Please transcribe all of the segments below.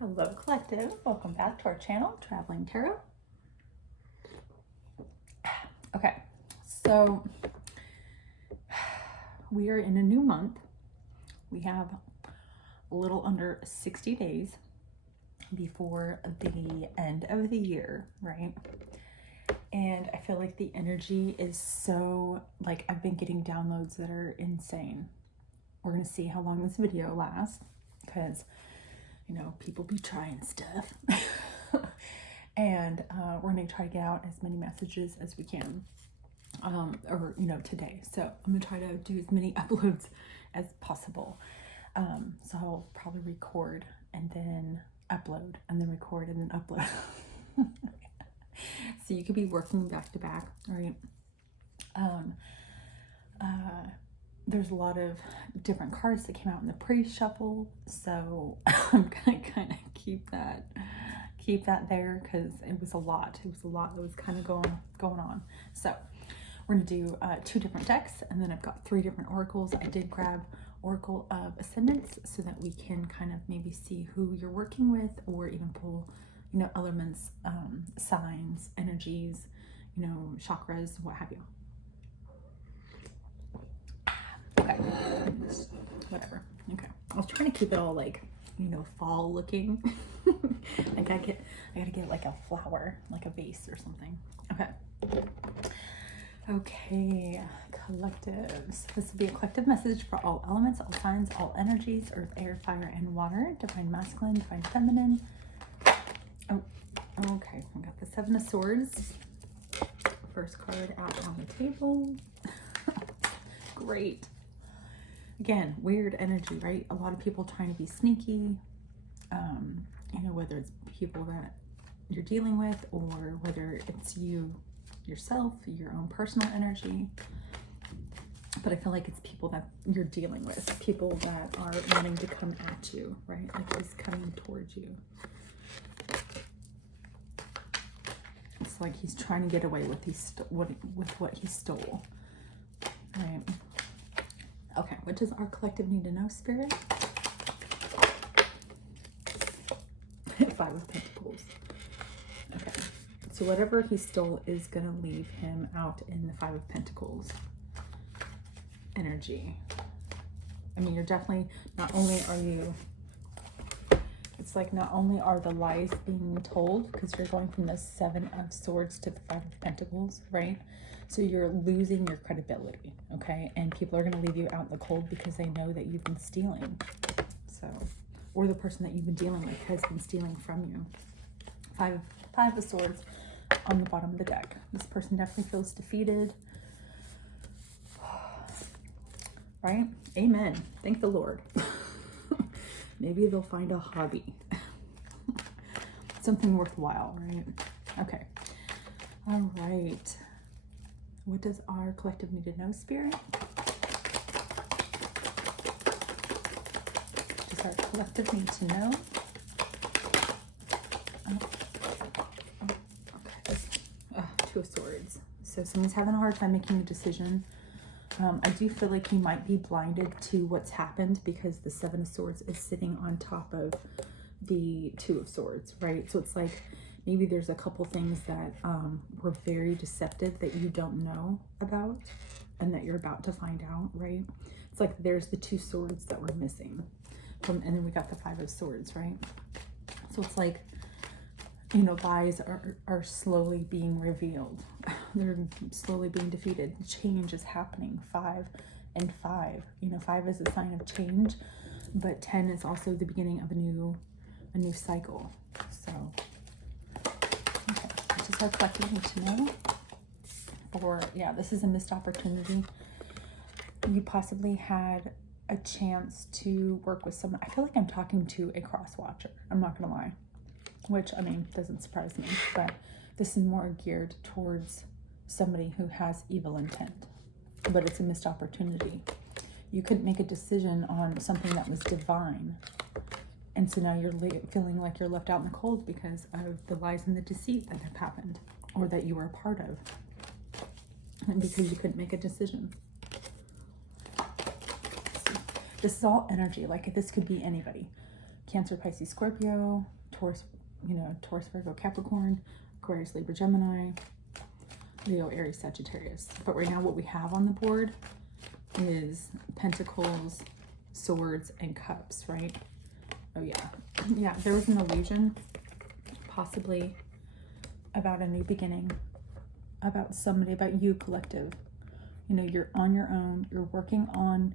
Hello Collective, welcome back to our channel, Traveling Tarot. Okay, so we are in a new month. We have a little under 60 days before the end of the year, right? And I feel like the energy is so, like, I've been getting downloads that are insane. We're going to see how long this video lasts because you know, people be trying stuff. And we're going to try to get out as many messages as we can. Or, you know, today. So I'm going to try to do as many uploads as possible. So I'll probably record and then upload and then record and then upload. So you could be working back to back, right? There's a lot of different cards that came out in the pre-shuffle, so I'm gonna kind of keep that there because it was a lot that was kind of going on. So we're gonna do 2 different decks, and then I've got 3 different oracles. I did grab Oracle of Ascendants so that we can kind of maybe see who you're working with, or even pull, you know, elements, signs, energies, you know, chakras, what have you. Okay, whatever. Okay, I was trying to keep it all, like, you know, fall looking. I gotta get like a flower, like a vase or something. Okay, collectives. This will be a collective message for all elements, all signs, all energies: earth, air, fire, and water. Divine masculine, divine feminine. Oh, okay. I got the 7 of Swords. First card out on the table. Great. Again, weird energy, right? A lot of people trying to be sneaky, you know, whether it's people that you're dealing with or whether it's you yourself, your own personal energy. But I feel like it's people that you're dealing with, people that are wanting to come at you, right? Like he's coming towards you. It's like he's trying to get away with what he stole, right? Okay, what does our collective need to know, Spirit? 5 of Pentacles. Okay, so whatever he stole is going to leave him out in the 5 of Pentacles energy. I mean, you're definitely, not only are you, it's like not only are the lies being told, because you're going from the 7 of Swords to the 5 of Pentacles, right? So you're losing your credibility, okay? And people are going to leave you out in the cold because they know that you've been stealing. So, or the person that you've been dealing with has been stealing from you. 5 of Swords on the bottom of the deck. This person definitely feels defeated. Right? Amen. Thank the Lord. Maybe they'll find a hobby. Something worthwhile, right? Okay. All right. What does our collective need to know, Spirit? What does our collective need to know? Okay. 2 of Swords. So someone's having a hard time making a decision. I do feel like you might be blinded to what's happened because the 7 of Swords is sitting on top of the 2 of Swords, right? So it's like maybe there's a couple things that were very deceptive that you don't know about and that you're about to find out, right? It's like there's the 2 swords that were missing. And then we got the 5 of Swords, right? So it's like, you know, lies are slowly being revealed. They're slowly being defeated. Change is happening. 5 and 5. You know, 5 is a sign of change, but 10 is also the beginning of a new cycle. So, okay, what does our collective need to know? Or, yeah, this is a missed opportunity. You possibly had a chance to work with someone. I feel like I'm talking to a cross watcher. I'm not gonna lie. Which, I mean, doesn't surprise me, but this is more geared towards somebody who has evil intent, but it's a missed opportunity. You couldn't make a decision on something that was divine, and so now you're feeling like you're left out in the cold because of the lies and the deceit that have happened, or that you were a part of, and because you couldn't make a decision. This is all energy. Like, this could be anybody. Cancer, Pisces, Scorpio, Taurus, Taurus, Virgo, Capricorn, Aquarius, Libra, Gemini, Leo, Aries, Sagittarius. But right now what we have on the board is Pentacles, Swords, and Cups, right? Oh yeah. Yeah, there was an illusion, possibly about a new beginning, about somebody, about you, collective. You're on your own. You're working on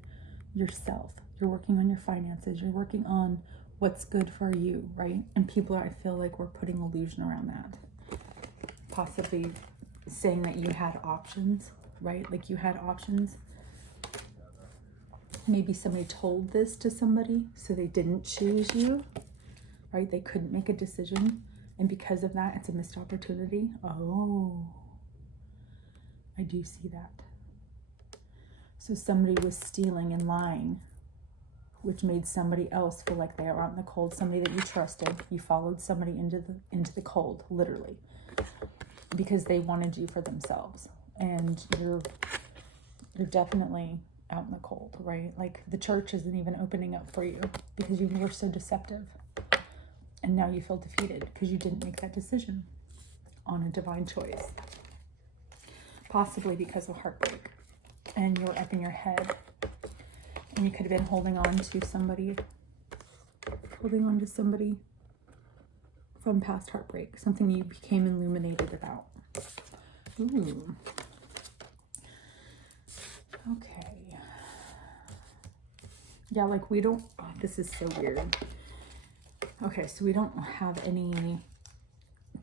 yourself. You're working on your finances. You're working on what's good for you, right? And people, I feel like we're putting illusion around that. Possibly saying that you had options, right? Like you had options. Maybe somebody told this to somebody, so they didn't choose you, right? They couldn't make a decision. And because of that, it's a missed opportunity. Oh, I do see that. So somebody was stealing and lying, which made somebody else feel like they were out in the cold. Somebody that you trusted, you followed somebody into the cold, literally, because they wanted you for themselves. And you're definitely out in the cold, right? Like the church isn't even opening up for you because you were so deceptive. And now you feel defeated because you didn't make that decision on a divine choice. Possibly because of heartbreak. And you're up in your head. And you could have been holding on to somebody from past heartbreak. Something you became illuminated about. Ooh. Okay. Yeah, like we don't, oh, this is so weird. Okay, so we don't have any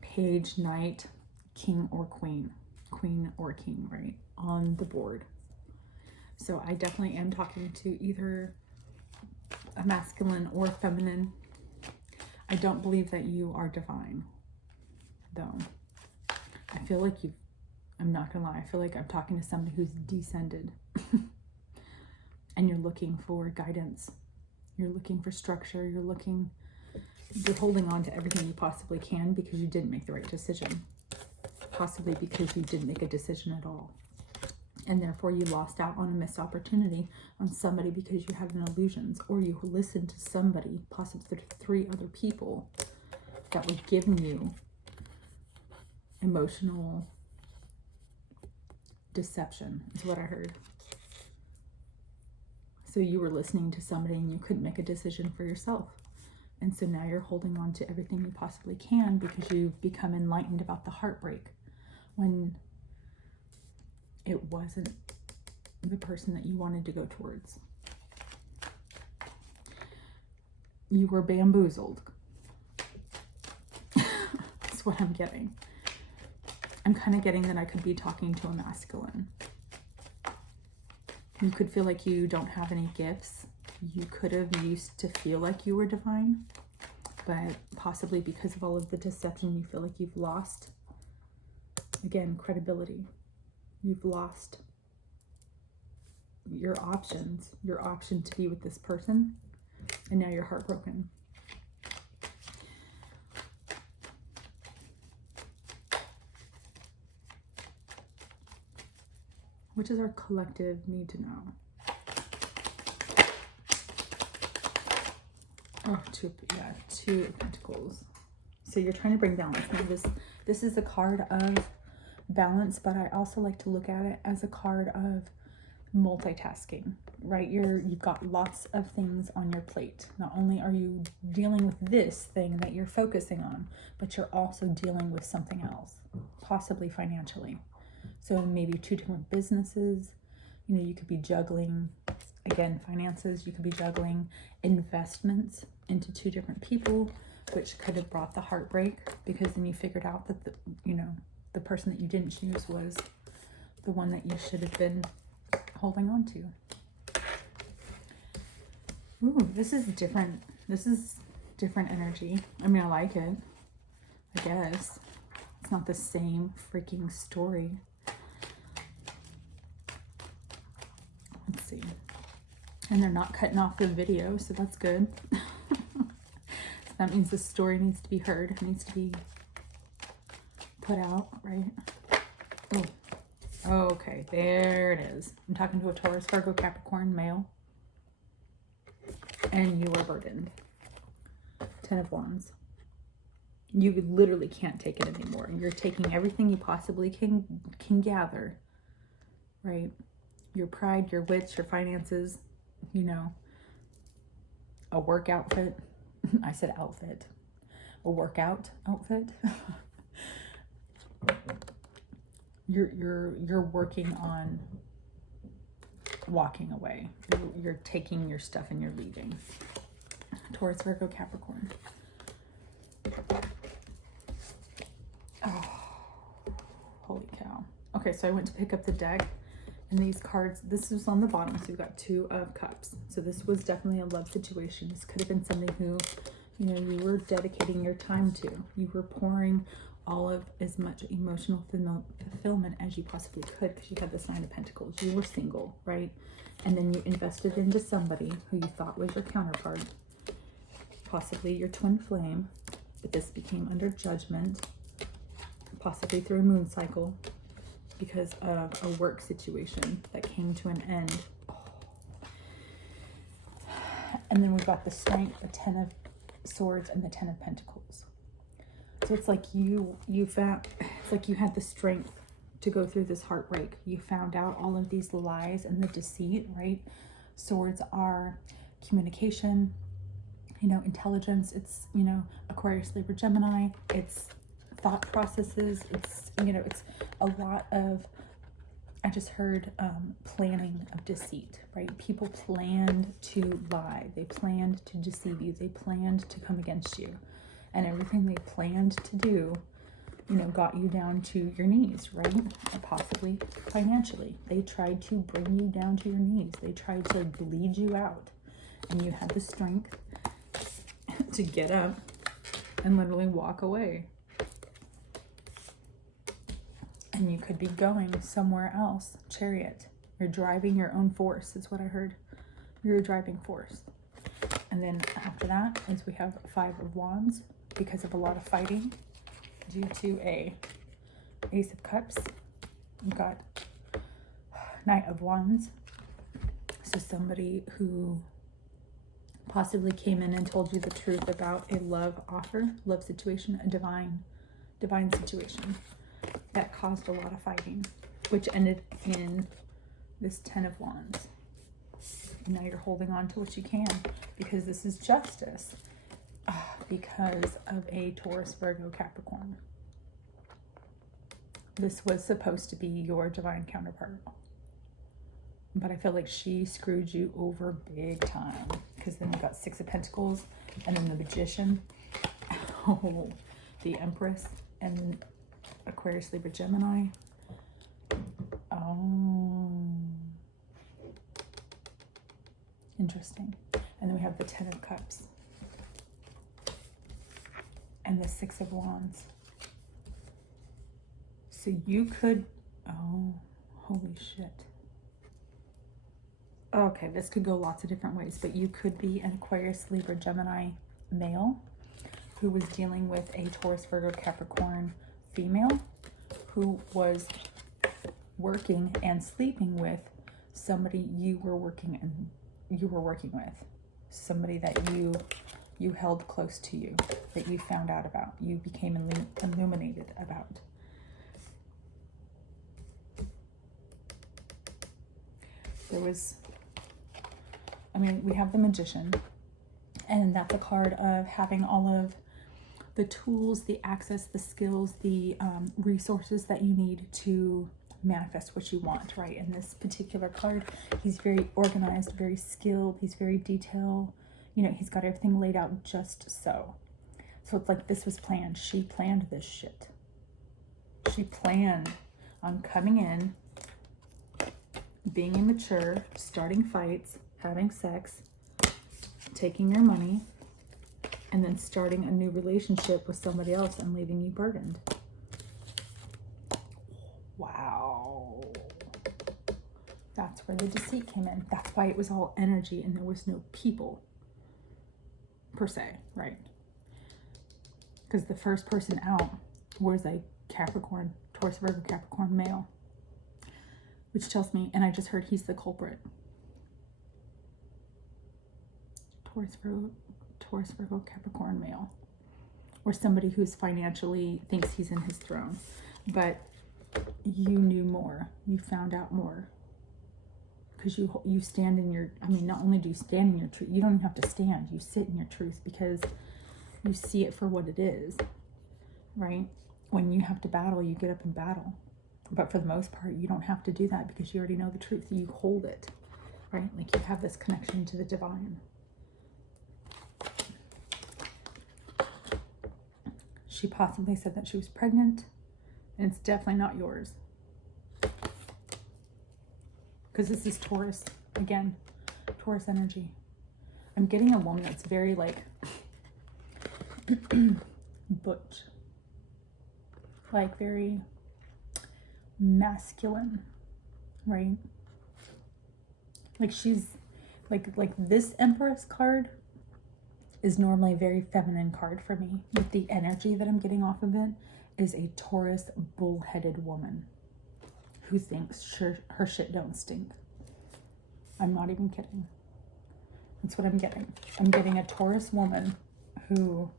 page, knight, king, or queen or king, right, on the board. So I definitely am talking to either a masculine or feminine. I don't believe that you are divine, though. I feel like I'm not gonna lie, I feel like I'm talking to somebody who's descended. And you're looking for guidance. You're looking for structure. You're holding on to everything you possibly can because you didn't make the right decision. Possibly because you didn't make a decision at all. And therefore you lost out on a missed opportunity on somebody because you had an illusions, or you listened to somebody, possibly 3 other people that were giving you emotional deception, is what I heard. So you were listening to somebody and you couldn't make a decision for yourself. And so now you're holding on to everything you possibly can because you've become enlightened about the heartbreak when it wasn't the person that you wanted to go towards. You were bamboozled. That's what I'm getting. I'm kind of getting that I could be talking to a masculine. You could feel like you don't have any gifts. You could have used to feel like you were divine, but possibly because of all of the deception, you feel like you've lost, again, credibility. You've lost your option to be with this person, and now you're heartbroken. What does our collective need to know? Oh, two of Pentacles. So you're trying to bring balance. Now this is a card of balance, but I also like to look at it as a card of multitasking, right? You've got lots of things on your plate. Not only are you dealing with this thing that you're focusing on, but you're also dealing with something else, possibly financially. So maybe 2 different businesses. You could be juggling, again, finances. You could be juggling investments into 2 different people, which could have brought the heartbreak, because then you figured out that the person that you didn't choose was the one that you should have been holding on to. Ooh, this is different. This is different energy. I mean, I like it, I guess. It's not the same freaking story. Let's see. And they're not cutting off the video, so that's good. So that means the story needs to be heard. It needs to be put out, right? Oh, okay, there it is. I'm talking to a Taurus, Virgo, Capricorn male. And you are burdened. Ten of Wands. You literally can't take it anymore. You're taking everything you possibly can gather, right? Your pride, your wits, your finances, you know, a work outfit. I said outfit. A workout outfit. You're working on walking away. You're taking your stuff and you're leaving. Taurus, Virgo, Capricorn. Oh, holy cow. Okay, so I went to pick up the deck, and these cards, this was on the bottom, so we've got Two of Cups. So this was definitely a love situation. This could have been somebody who, you know, you were dedicating your time to. You were pouring all of as much emotional fulfillment as you possibly could, because you had this Nine of Pentacles. You were single, right? And then you invested into somebody who you thought was your counterpart, possibly your twin flame, but this became under judgment, possibly through a moon cycle, because of a work situation that came to an end. And then we've got the Strength, the Ten of Swords, and the Ten of Pentacles. So it's like you found, it's like you had the strength to go through this heartbreak. You found out all of these lies and the deceit, right? Swords are communication, you know, intelligence. It's, you know, Aquarius, Libra, Gemini. It's thought processes. It's, you know, it's a lot of, I just heard planning of deceit, right? People planned to lie. They planned to deceive you. They planned to come against you. And everything they planned to do, you know, got you down to your knees, right? Or possibly financially. They tried to bring you down to your knees. They tried to bleed you out. And you had the strength to get up and literally walk away. And you could be going somewhere else. Chariot. You're driving your own force, is what I heard. You're a driving force. And then after that is we have Five of Wands, because of a lot of fighting due to a Ace of Cups. You've got Knight of Wands. So somebody who possibly came in and told you the truth about a love offer, love situation, a divine situation that caused a lot of fighting, which ended in this Ten of Wands. And now you're holding on to what you can, because this is justice, because of a Taurus, Virgo, Capricorn. This was supposed to be your divine counterpart, but I feel like she screwed you over big time, because then you got Six of Pentacles, and then the Magician, oh, the Empress, and Aquarius, Libra, Gemini. Oh, interesting. And then we have the Ten of Cups and the Six of Wands. So you could, oh, holy shit. Okay, this could go lots of different ways, but you could be an Aquarius, Libra, Gemini male who was dealing with a Taurus, Virgo, Capricorn female who was working and sleeping with somebody you were working with, somebody that you held close to you, that you found out about, you became illuminated about. There was, I mean, we have the Magician, and that's a card of having all of the tools, the access, the skills, the resources that you need to manifest what you want, right? In this particular card, he's very organized, very skilled, he's very detailed, you know, he's got everything laid out just so. So it's like this was planned. She planned this shit. She planned on coming in, being immature, starting fights, having sex, taking your money, and then starting a new relationship with somebody else and leaving you burdened. Wow. That's where the deceit came in. That's why it was all energy and there was no people, per se, right? Because the first person out was a Capricorn, Taurus, Virgo, Capricorn male. Which tells me, and I just heard he's the culprit. Taurus, Virgo, Taurus, Virgo, Capricorn male. Or somebody who's financially thinks he's in his throne. But you knew more. You found out more. Because you stand in your, I mean, not only do you stand in your truth, you don't even have to stand. You sit in your truth because you see it for what it is, right? When you have to battle, you get up and battle. But for the most part, you don't have to do that because you already know the truth. You hold it, right? Like you have this connection to the divine. She possibly said that she was pregnant, and it's definitely not yours. Because this is Taurus, again, Taurus energy. I'm getting a woman that's very like butch, like very masculine, right? Like she's like this Empress card is normally a very feminine card for me, but the energy that I'm getting off of it is a Taurus bullheaded woman who thinks her shit don't stink. I'm not even kidding. That's what I'm getting. I'm getting a Taurus woman who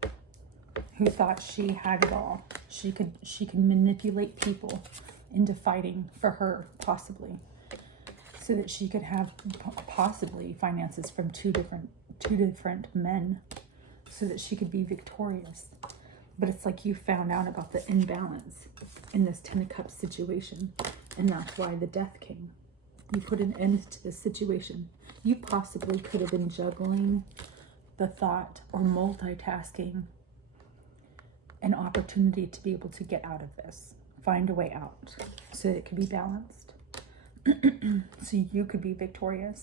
thought she had it all. She could manipulate people into fighting for her, possibly, so that she could have possibly finances from two different men, so that she could be victorious. But it's like you found out about the imbalance in this Ten of Cups situation, and that's why the death came. You put an end to this situation. You possibly could have been juggling the thought or multitasking an opportunity to be able to get out of this, find a way out so that it could be balanced. So you could be victorious.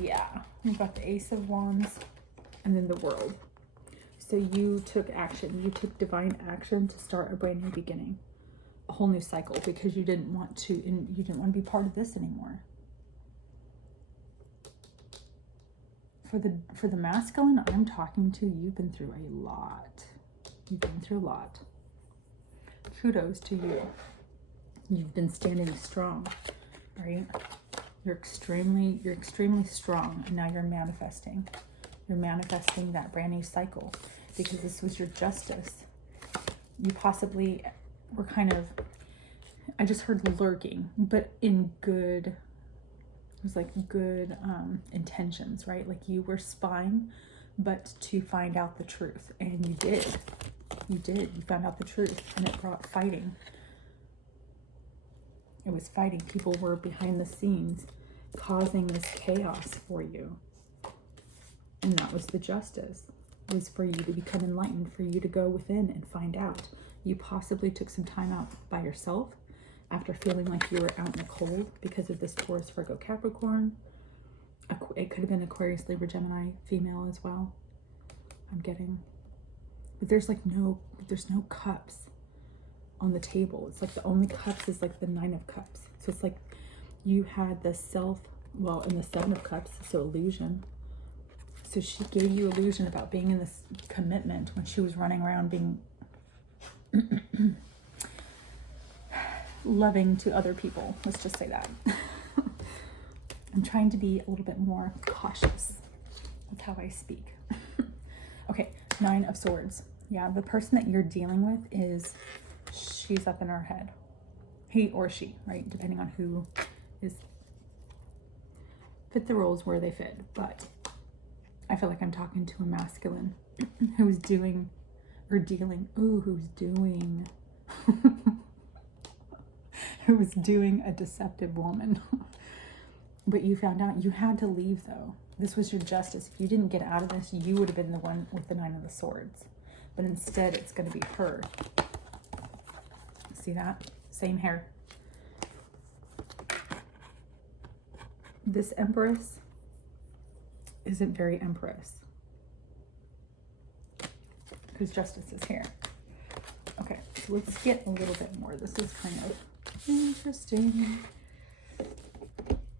Yeah, we got the Ace of Wands and then the World. So you took action. You took divine action to start a brand new beginning, a whole new cycle, because you didn't want to be part of this anymore. For the masculine I'm talking to, you've been through a lot. You've been through a lot. Kudos to you. You've been standing strong, right? You're extremely strong, and now you're manifesting. You're manifesting that brand new cycle because this was your justice. You possibly were kind of, I just heard lurking, but in good, it was like good intentions, right? Like you were spying, but to find out the truth, and you did. You found out the truth, and it brought fighting. It was fighting. People were behind the scenes causing this chaos for you. And that was the justice, was for you to become enlightened, for you to go within and find out. You possibly took some time out by yourself after feeling like you were out in the cold because of this Taurus, Virgo, Capricorn. It could have been Aquarius, Libra, Gemini, female as well, I'm getting. But there's no cups on the table. It's like the only cups is like the Nine of Cups. So it's like you had the self, well, in the Seven of Cups, so illusion. So she gave you illusion about being in this commitment when she was running around being loving to other people. Let's just say that. I'm trying to be a little bit more cautious with how I speak. Okay, Nine of Swords. Yeah, the person that you're dealing with she's up in her head. He or she, right? Depending on who is, fit the roles where they fit. But I feel like I'm talking to a masculine who's doing, or dealing, who's doing a deceptive woman. But you found out you had to leave, though. This was your justice. If you didn't get out of this, you would have been the one with the Nine of the Swords. But instead, it's going to be her. See that? Same hair. This Empress isn't very Empress, because justice is here. Okay, so let's get a little bit more. This is kind of interesting.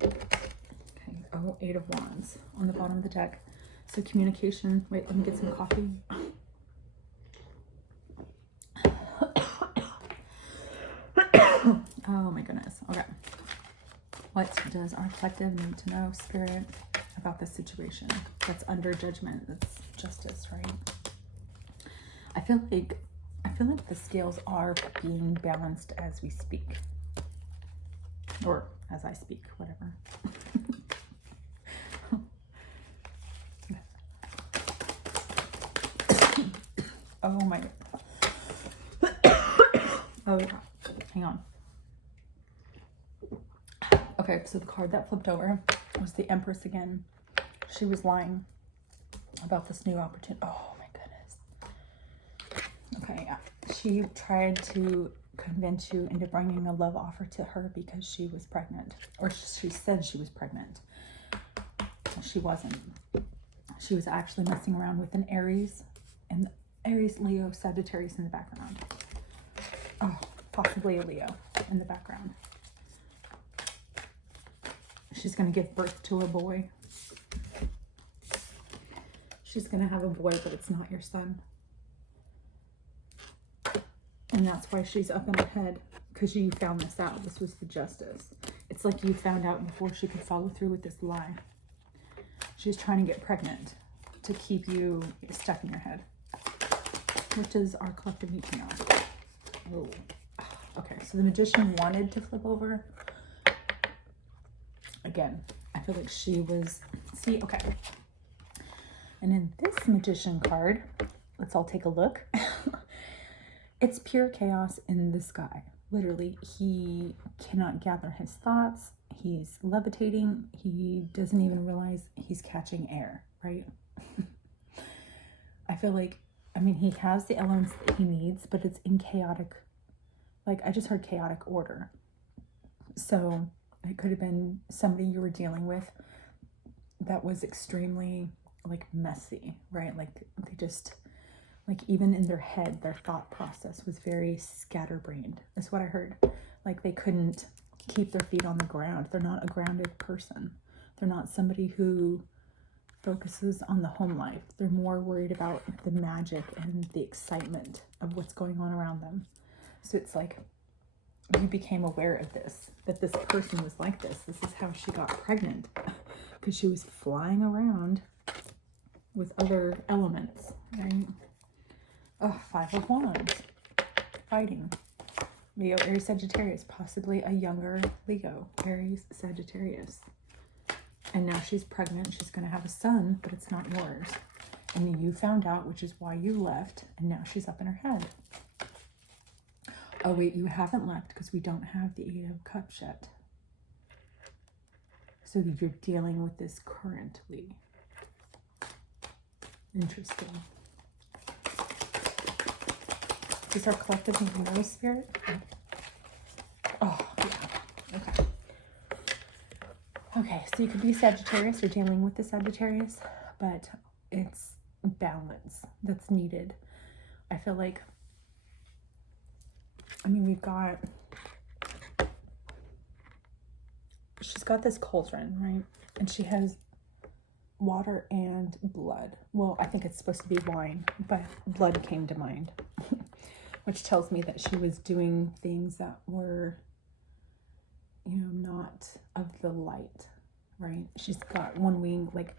Okay, oh, Eight of Wands on the bottom of the deck. So communication. Wait, let me get some coffee. Oh my goodness. Okay. What does our collective need to know? Spirit, about this situation that's under judgment. That's justice, right? I feel like the scales are being balanced as we speak, or as I speak, whatever. Oh my. Oh, hang on. Okay, so the card that flipped over was the Empress again. She was lying about this new opportunity. Oh my goodness. Okay, yeah. She tried to convince you into bringing a love offer to her because she was pregnant, or she said she was pregnant. She wasn't. She was actually messing around with an Aries, and Aries, Leo, Sagittarius in the background. Oh, possibly a Leo in the background. She's going to give birth to a boy. She's going to have a boy, but it's not your son. And that's why she's up in her head, because you found this out. This was the justice. It's like you found out before she could follow through with this lie. She's trying to get pregnant to keep you stuck in your head. What does our collective need to know? Oh, okay. So the Magician wanted to flip over. Again, I feel like she was... See, okay. And in this Magician card, let's all take a look. It's pure chaos in the sky. Literally, he cannot gather his thoughts. He's levitating. He doesn't even realize he's catching air, right? I feel like, I mean, he has the elements that he needs, but it's in chaotic, like I just heard chaotic order. So it could have been somebody you were dealing with that was extremely like messy, right? Like they just, like even in their head, their thought process was very scatterbrained. That's what I heard. Like they couldn't keep their feet on the ground. They're not a grounded person. They're not somebody who focuses on the home life. They're more worried about the magic and the excitement of what's going on around them. So it's like you became aware of this, that this person was like this. This is how she got pregnant, because she was flying around with other elements, right? Oh, 5 of Wands, fighting. Leo, Aries, Sagittarius, possibly a younger Leo, Aries, Sagittarius. And now she's pregnant. She's going to have a son, but it's not yours. And you found out, which is why you left. And now she's up in her head. Oh, wait, you haven't left because we don't have the 8 of Cups yet. So you're dealing with this currently. Interesting. Is our collective know, Spirit? Oh, yeah. Okay. Okay, so you could be Sagittarius or dealing with the Sagittarius, but it's balance that's needed. I feel like, I mean, she's got this cauldron, right? And she has water and blood. Well, I think it's supposed to be wine, but blood came to mind, which tells me that she was doing things that were, you know, not of the light, right? She's got one wing, like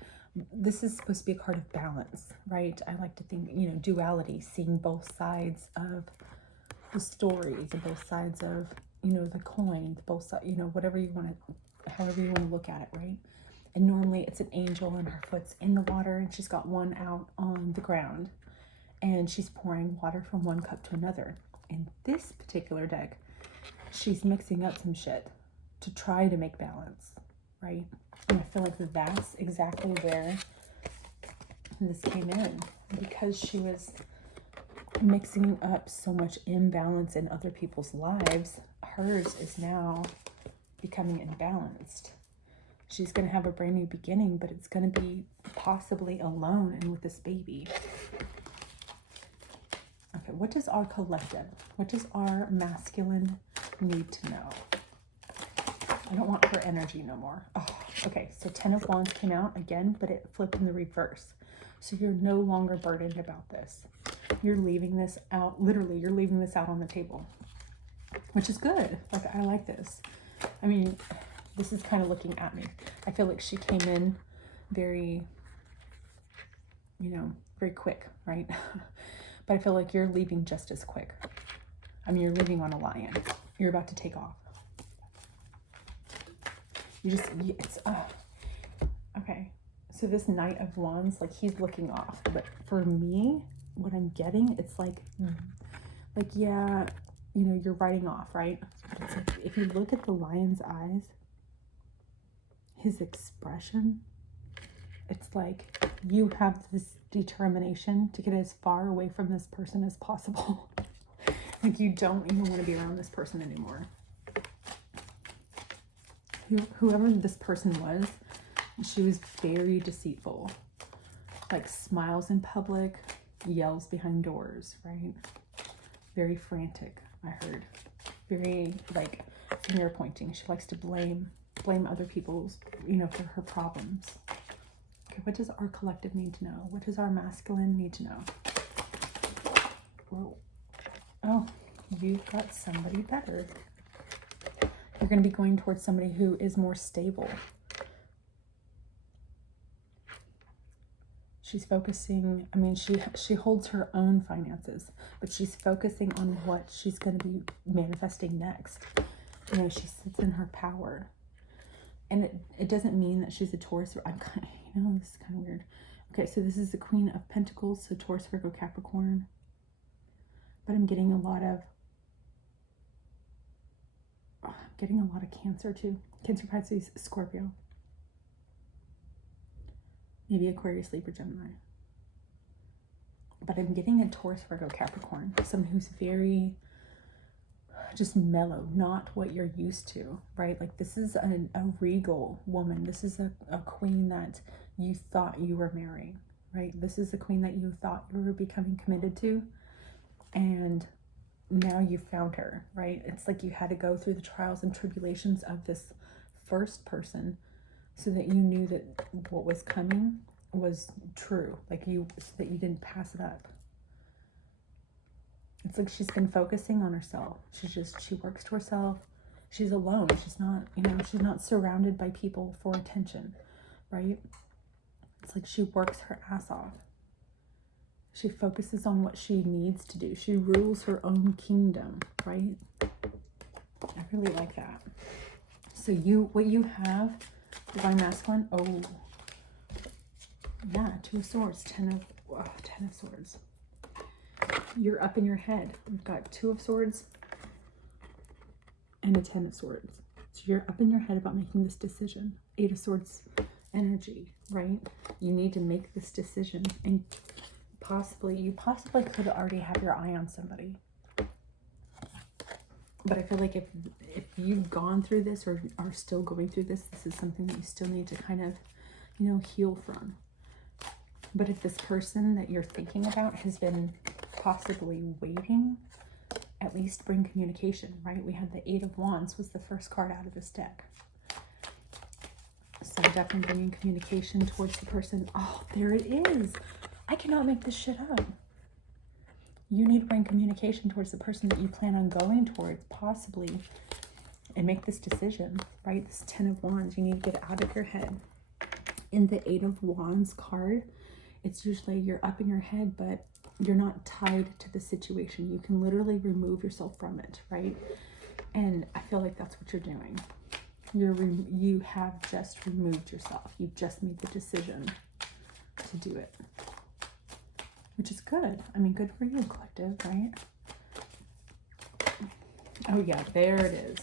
this is supposed to be a card of balance, right? I like to think, you know, duality, seeing both sides of the stories and both sides of, you know, the coin, both sides, you know, whatever you want to, however you want to look at it, right? And normally it's an angel and her foot's in the water and she's got one out on the ground and she's pouring water from one cup to another. In this particular deck, she's mixing up some shit to try to make balance, right? And I feel like that's exactly where this came in, because she was mixing up so much imbalance in other people's lives. Hers is now becoming imbalanced. She's going to have a brand new beginning, but it's going to be possibly alone and with this baby. Okay, what does our collective, what does our masculine need to know? I don't want her energy no more. Oh, okay, so 10 of Wands came out again, but it flipped in the reverse. So you're no longer burdened about this. You're leaving this out, literally, you're leaving this out on the table, which is good. Like, I like this. I mean, this is kind of looking at me. I feel like she came in very, you know, very quick, right? But I feel like you're leaving just as quick. I mean, you're leaving on a lion. You're about to take off. Okay. So this Knight of Wands, like he's looking off. But for me, what I'm getting, it's like yeah, you know, you're riding off, right? But it's like, if you look at the lion's eyes, his expression, it's like you have this determination to get as far away from this person as possible. Like you don't even want to be around this person anymore. Whoever this person was, she was very deceitful. Like smiles in public, yells behind doors, right? Very frantic, I heard. Very like finger pointing. She likes to blame other people's, you know, for her problems. Okay, what does our collective need to know? What does our masculine need to know? Whoa. Oh, you've got somebody better. You're going to be going towards somebody who is more stable. She's focusing, I mean, she holds her own finances, but she's focusing on what she's going to be manifesting next. You know, she sits in her power. And it doesn't mean that she's a Taurus. I'm kind of, you know, this is kind of weird. Okay, so this is the Queen of Pentacles, so Taurus, Virgo, Capricorn. But I'm getting a lot of Cancer too. Cancer, Pisces, Scorpio. Maybe Aquarius, Libra, Gemini. But I'm getting a Taurus, Virgo, Capricorn. Someone who's very just mellow, not what you're used to, right? Like this is a regal woman. This is a queen that you thought you were marrying, right? This is the queen that you thought you were becoming committed to. And now you found her, right? It's like you had to go through the trials and tribulations of this first person so that you knew that what was coming was true, like so that you didn't pass it up. It's like she's been focusing on herself. She works to herself. She's alone. She's not, you know, she's not surrounded by people for attention, right? It's like she works her ass off. She focuses on what she needs to do. She rules her own kingdom, right? I really like that. So what you have, Divine Masculine, oh, yeah, Two of Swords, Ten of Swords. You're up in your head. You've got Two of Swords and a Ten of Swords. So you're up in your head about making this decision. Eight of Swords energy, right? You need to make this decision, and you possibly could already have your eye on somebody. But I feel like if you've gone through this or are still going through this, this is something that you still need to kind of, you know, heal from. But if this person that you're thinking about has been possibly waiting, at least bring communication, right? We had the Eight of Wands was the first card out of this deck. So definitely bringing communication towards the person. Oh, there it is. I cannot make this shit up. You need to bring communication towards the person that you plan on going toward, possibly, and make this decision, right? This Ten of Wands, you need to get out of your head. In the Eight of Wands card, it's usually you're up in your head, but you're not tied to the situation. You can literally remove yourself from it, right? And I feel like that's what you're doing. You have just removed yourself. You've just made the decision to do it, which is good. I mean, good for you, collective, right? Oh yeah, there it is.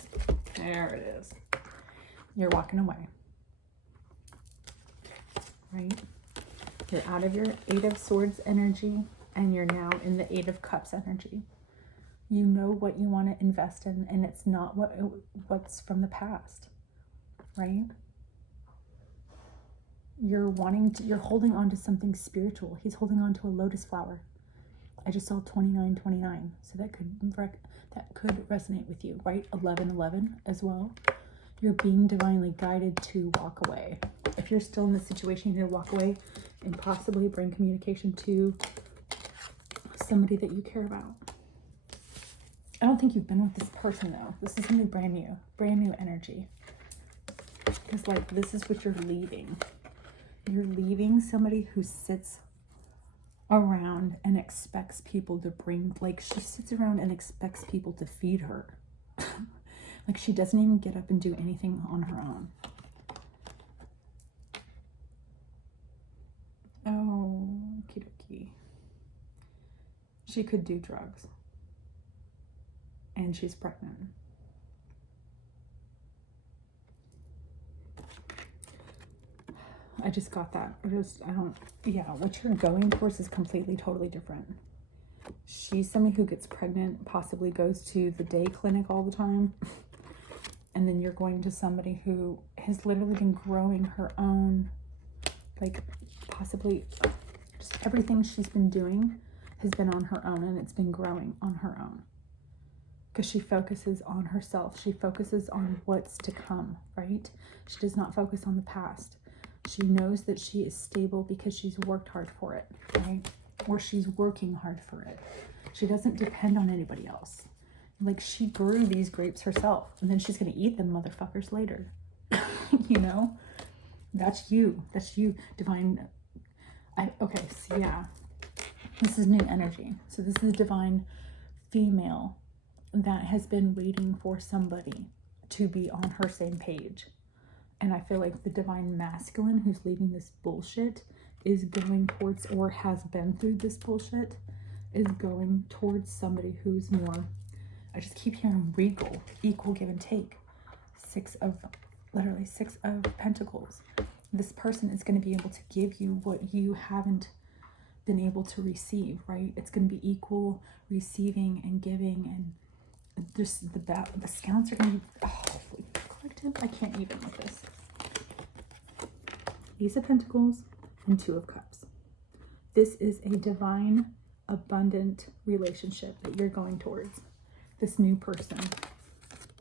There it is. You're walking away, right? You're out of your Eight of Swords energy, and you're now in the Eight of Cups energy. You know what you want to invest in, and it's not what's from the past, right? You're holding on to something spiritual. He's holding on to a lotus flower. I just saw 2929, so that could resonate with you, right? 1111 as well. You're being divinely guided to walk away. If you're still in this situation, you need to walk away and possibly bring communication to somebody that you care about. I don't think you've been with this person though. This is something brand new energy. Because like this is what you're leaving. You're leaving somebody who sits around and expects people to bring, like she sits around and expects people to feed her. Like she doesn't even get up and do anything on her own. Oh, okie dokie. She could do drugs. And she's pregnant. I just got that. Yeah, what you're going towards is completely, totally different. She's somebody who gets pregnant, possibly goes to the day clinic all the time. And then you're going to somebody who has literally been growing her own, like possibly just everything she's been doing has been on her own, and it's been growing on her own. Because she focuses on herself. She focuses on what's to come, right? She does not focus on the past. She knows that she is stable because she's worked hard for it, right? Or she's working hard for it. She doesn't depend on anybody else. Like she grew these grapes herself, and then she's going to eat them motherfuckers later. You know? That's you. That's you, divine. Okay, so yeah. This is new energy. So this is divine female that has been waiting for somebody to be on her same page. And I feel like the divine masculine who's leaving this bullshit is going towards, or has been through this bullshit, is going towards somebody who's more, I just keep hearing regal, equal give and take. Literally six of pentacles. This person is going to be able to give you what you haven't been able to receive, right? It's going to be equal receiving and giving, and just the scouts are going to be, collective, I can't even with this. Ace of Pentacles and Two of Cups. This is a divine, abundant relationship that you're going towards. This new person.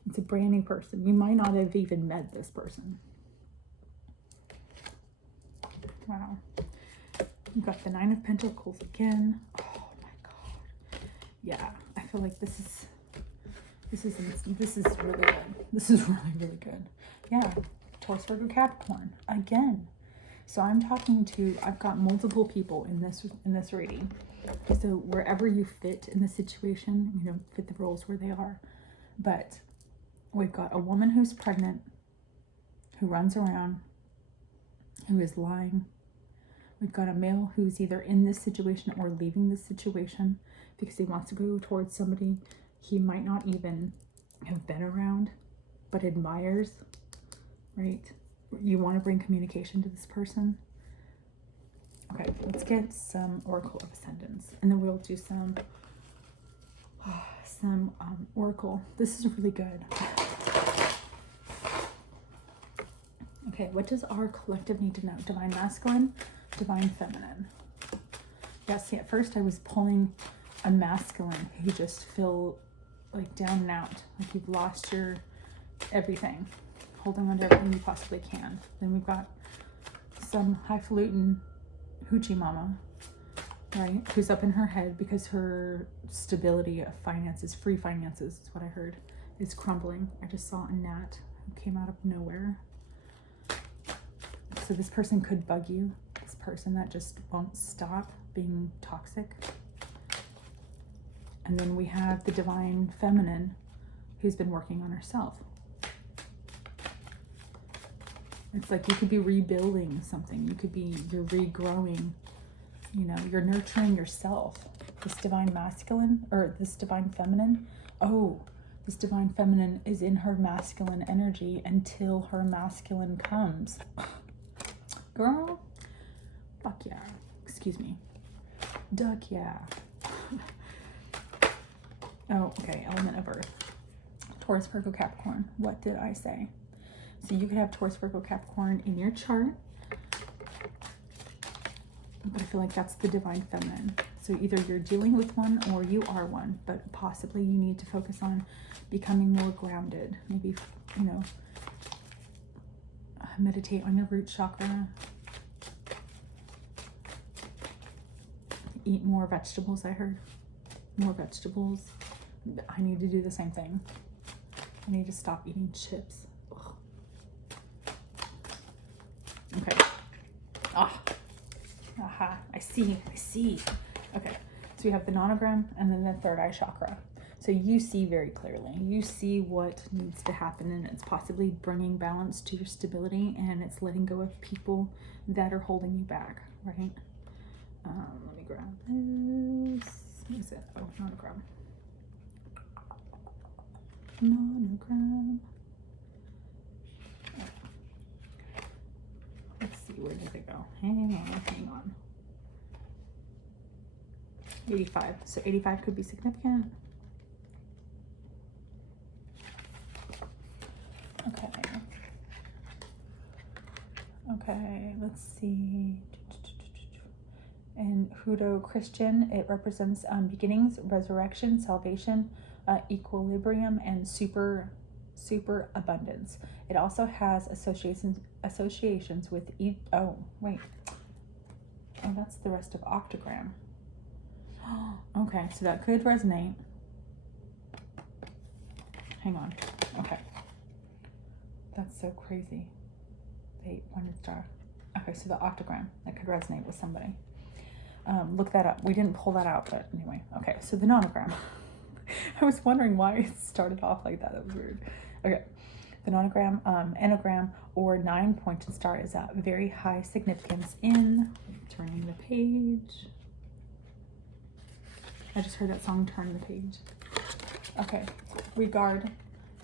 It's a brand new person. You might not have even met this person. Wow. You got the Nine of Pentacles again. Oh my God. Yeah, I feel like this is really good. This is really, really good. Yeah, Taurus, Virgo, Capricorn again. So I've got multiple people in this reading. So wherever you fit in the situation, you know, fit the roles where they are. But we've got a woman who's pregnant, who runs around, who is lying. We've got a male who's either in this situation or leaving this situation because he wants to go towards somebody he might not even have been around, but admires, right? You want to bring communication to this person. Okay, let's get some Oracle of Ascendants, and then we'll do some Oracle. This is really good. Okay, what does our collective need to know? Divine Masculine, Divine Feminine. Yeah, see, at first I was pulling a masculine who just feel like down and out, like you've lost your everything, holding on to everything you possibly can. Then we've got some highfalutin hoochie mama, right, who's up in her head because her stability of finances, free finances is what I heard, is crumbling. I just saw a gnat who came out of nowhere. So this person could bug you, this person that just won't stop being toxic. And then we have the Divine Feminine who's been working on herself. It's like you could be rebuilding something. You're regrowing, you know, you're nurturing yourself. This Divine Masculine, or this Divine Feminine, this Divine Feminine is in her masculine energy until her masculine comes. Girl, fuck yeah. Excuse me. Duck yeah. Oh, okay, element of Earth. Taurus, Virgo, Capricorn. What did I say? So you could have Taurus, Virgo, Capricorn in your chart. But I feel like that's the Divine Feminine. So either you're dealing with one or you are one. But possibly you need to focus on becoming more grounded. Maybe, you know, meditate on your root chakra. Eat more vegetables, I heard. More vegetables. I need to do the same thing. I need to stop eating chips. Ugh. Okay. I see. Okay, so we have the nonogram and then the third eye chakra. So you see very clearly. You see what needs to happen, and it's possibly bringing balance to your stability, and it's letting go of people that are holding you back, right? Let me grab this. What is it? Oh, nonogram. Nonogram. Let's see, where did it go? Hang on. 85. So 85 could be significant. Okay, let's see. And Judeo-Christian, it represents beginnings, resurrection, salvation, equilibrium, and super abundance. It also has associations with oh, that's the rest of octagram. Okay, so that could resonate. Hang on. Okay, that's so crazy. 8-pointed star. Okay, so the octagram, that could resonate with somebody. Look that up. We didn't pull that out, but anyway. Okay, so the nonogram. I was wondering why it started off like that. That was weird. Okay, the nonogram, enneagram, or 9-pointed star is at very high significance in turning the page. I just heard that song, Turn the Page. Okay, regard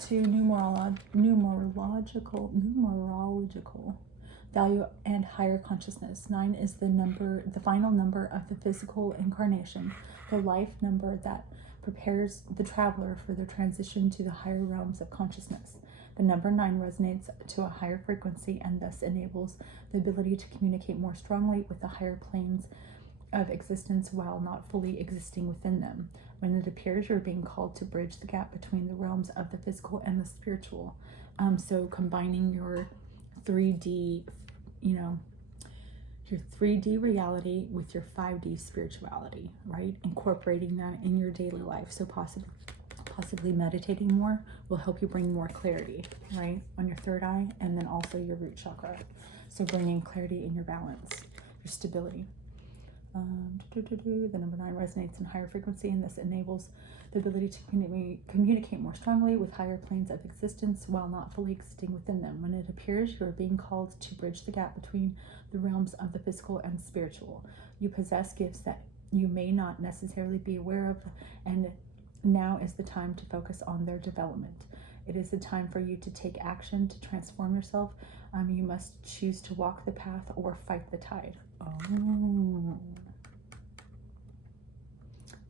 to numerological value and higher consciousness. 9 is the final number of the physical incarnation, the life number that prepares the traveler for their transition to the higher realms of consciousness. The number 9 resonates to a higher frequency and thus enables the ability to communicate more strongly with the higher planes of existence while not fully existing within them. When it appears, you're being called to bridge the gap between the realms of the physical and the spiritual. So combining your 3D, your 3D reality with your 5D spirituality, right? Incorporating that in your daily life. So possibly meditating more will help you bring more clarity, right? On your third eye, and then also your root chakra. So bringing clarity in your balance, your stability. The number 9 resonates in higher frequency, and this enables the ability to communicate more strongly with higher planes of existence while not fully existing within them. When it appears, you are being called to bridge the gap between the realms of the physical and spiritual. You possess gifts that you may not necessarily be aware of, and now is the time to focus on their development. It is the time for you to take action to transform yourself. You must choose to walk the path or fight the tide. Oh,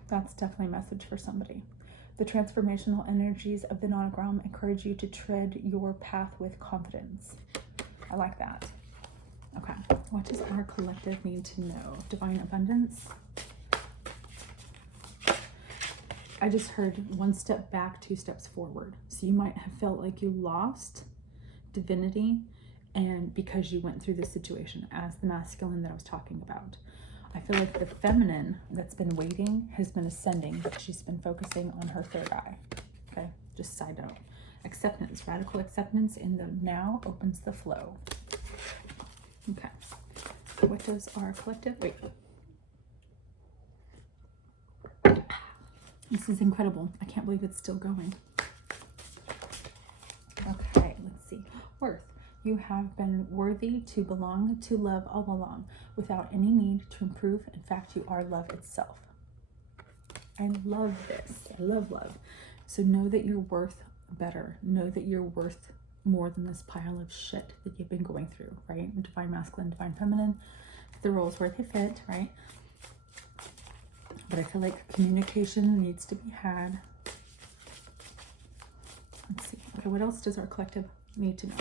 that's definitely a message for somebody. The transformational energies of the nonogram encourage you to tread your path with confidence. I like that. Okay, what does our collective need to know? Divine abundance. I just heard 1 step back, 2 steps forward. So you might have felt like you lost divinity, and because you went through this situation as the masculine that I was talking about. I feel like the feminine that's been waiting has been ascending, but she's been focusing on her third eye. Okay, just side note. Acceptance, radical acceptance in the now opens the flow. Okay, what does our collective, this is incredible. I can't believe it's still going. Okay, let's see. Worth. You have been worthy to belong to love all along without any need to improve. In fact, you are love itself. I love this. I love love. So know that you're worth better. Know that you're worth more than this pile of shit that you've been going through, right? Divine masculine, divine feminine. The roles where they fit, right? But I feel like communication needs to be had. Let's see. Okay, what else does our collective need to know?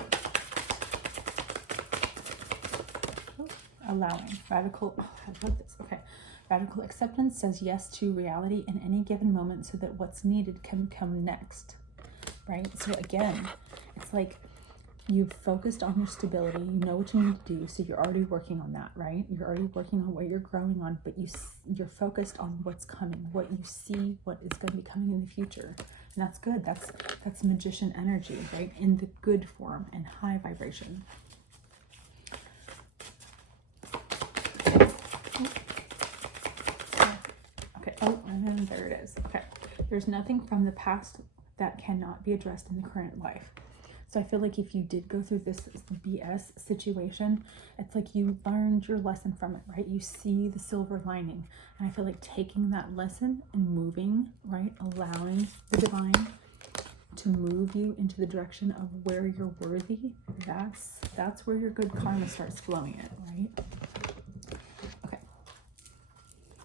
Allowing. Radical, I love this. Okay. Radical acceptance says yes to reality in any given moment so that what's needed can come next, right? So again, it's like you've focused on your stability. You know what you need to do, so you're already working on that, right? You're already working on what you're growing on, but you're focused on what's coming, what you see, what is going to be coming in the future. And that's good. That's magician energy, right? In the good form and high vibration. Oh, and then there it is. Okay. There's nothing from the past that cannot be addressed in the current life. So I feel like if you did go through this BS situation, it's like you learned your lesson from it, right? You see the silver lining. And I feel like taking that lesson and moving, right? Allowing the divine to move you into the direction of where you're worthy. That's where your good karma starts flowing in, right? Okay.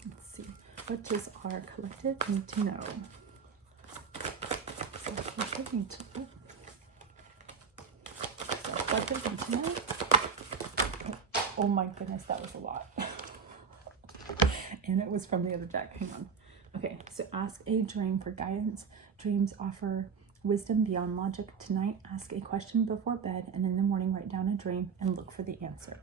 Let's see. What does our collective need to know? So collective need to know. Oh my goodness, that was a lot. And it was from the other deck. Hang on. Okay, so ask a dream for guidance. Dreams offer wisdom beyond logic. Tonight, ask a question before bed, and in the morning, write down a dream and look for the answer.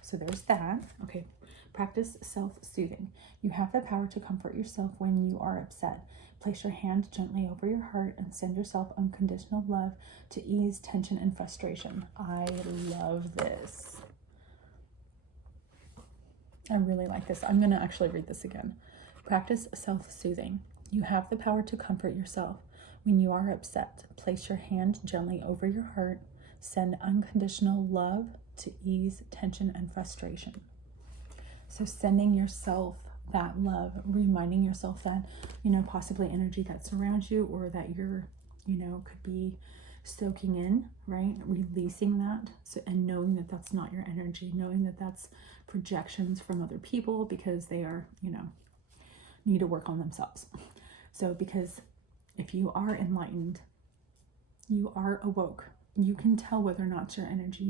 So there's that. Okay, practice self-soothing. You have the power to comfort yourself when you are upset. Place your hand gently over your heart and send yourself unconditional love to ease tension and frustration. I love this. I really like this. I'm going to actually read this again. Practice self-soothing. You have the power to comfort yourself when you are upset. Place your hand gently over your heart. Send unconditional love to ease tension and frustration. So sending yourself that love, reminding yourself that, possibly energy that surrounds you or that you're, could be soaking in, right? Releasing that. So, and knowing that that's not your energy, knowing that that's projections from other people because they are, need to work on themselves. So, because if you are enlightened, you are awoke, you can tell whether or not it's your energy.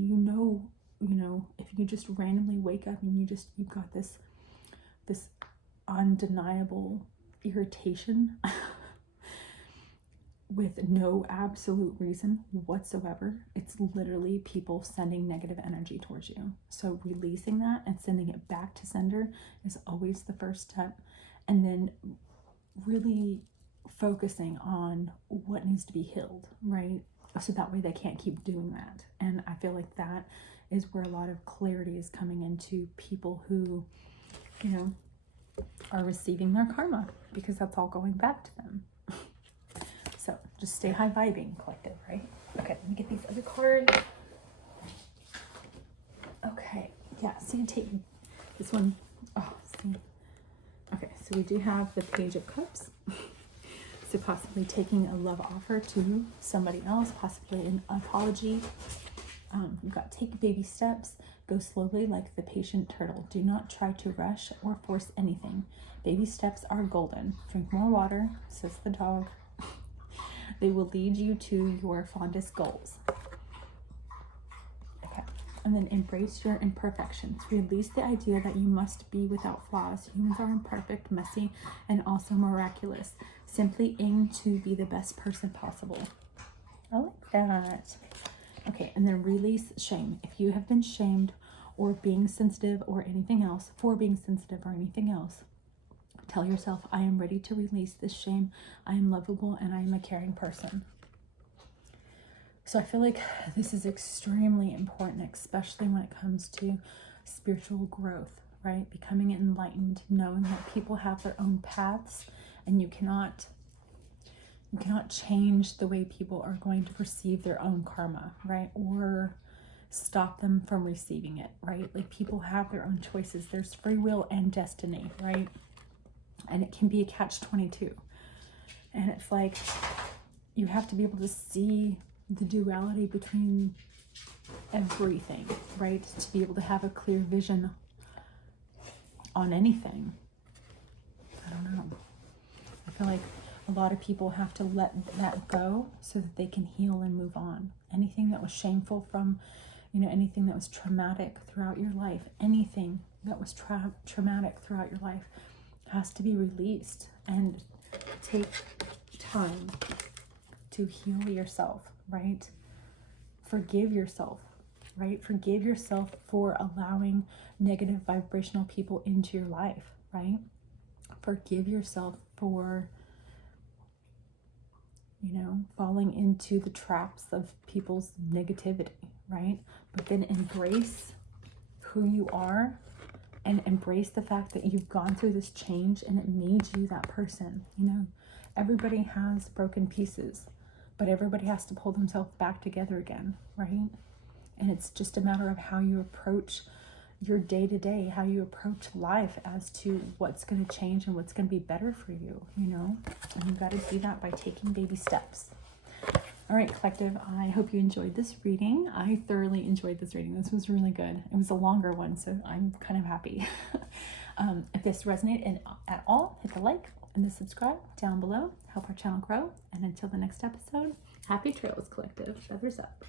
If you just randomly wake up and you've got this undeniable irritation with no absolute reason whatsoever, it's literally people sending negative energy towards you. So releasing that and sending it back to sender is always the first step. And then really focusing on what needs to be healed, right? So that way they can't keep doing that. And I feel like that is where a lot of clarity is coming into people who, are receiving their karma, because that's all going back to them. So just stay high vibing, collective, right? Okay, let me get these other cards. Okay, yeah, so you take this one. Oh, see. Okay, so we do have the Page of Cups. So possibly taking a love offer to somebody else, possibly an apology. You've got take baby steps. Go slowly like the patient turtle. Do not try to rush or force anything. Baby steps are golden. Drink more water, says the dog. They will lead you to your fondest goals. Okay. And then embrace your imperfections. Release the idea that you must be without flaws. Humans are imperfect, messy, and also miraculous. Simply aim to be the best person possible. I like that. Okay, and then release shame. If you have been shamed or being sensitive or anything else, tell yourself, I am ready to release this shame. I am lovable and I am a caring person. So I feel like this is extremely important, especially when it comes to spiritual growth, right? Becoming enlightened, knowing that people have their own paths and you cannot change the way people are going to perceive their own karma, right? Or stop them from receiving it, right? Like people have their own choices. There's free will and destiny, right? And it can be a catch-22. And it's like, you have to be able to see the duality between everything, right? To be able to have a clear vision on anything. I don't know. I feel like a lot of people have to let that go so that they can heal and move on. Anything that was shameful from, anything that was traumatic throughout your life, anything that was traumatic throughout your life has to be released, and take time to heal yourself, right? Forgive yourself, right? Forgive yourself for allowing negative vibrational people into your life, right? Forgive yourself for falling into the traps of people's negativity, right? But then embrace who you are and embrace the fact that you've gone through this change and it made you that person. You know, everybody has broken pieces, but everybody has to pull themselves back together again, right? And it's just a matter of how you approach your day-to-day, how you approach life as to what's going to change and what's going to be better for you, you know? And you've got to do that by taking baby steps. All right, collective, I hope you enjoyed this reading. I thoroughly enjoyed this reading. This was really good. It was a longer one, so I'm kind of happy. If this resonated at all, hit the like and the subscribe down below. Help our channel grow. And until the next episode, happy trails, collective. Feathers up.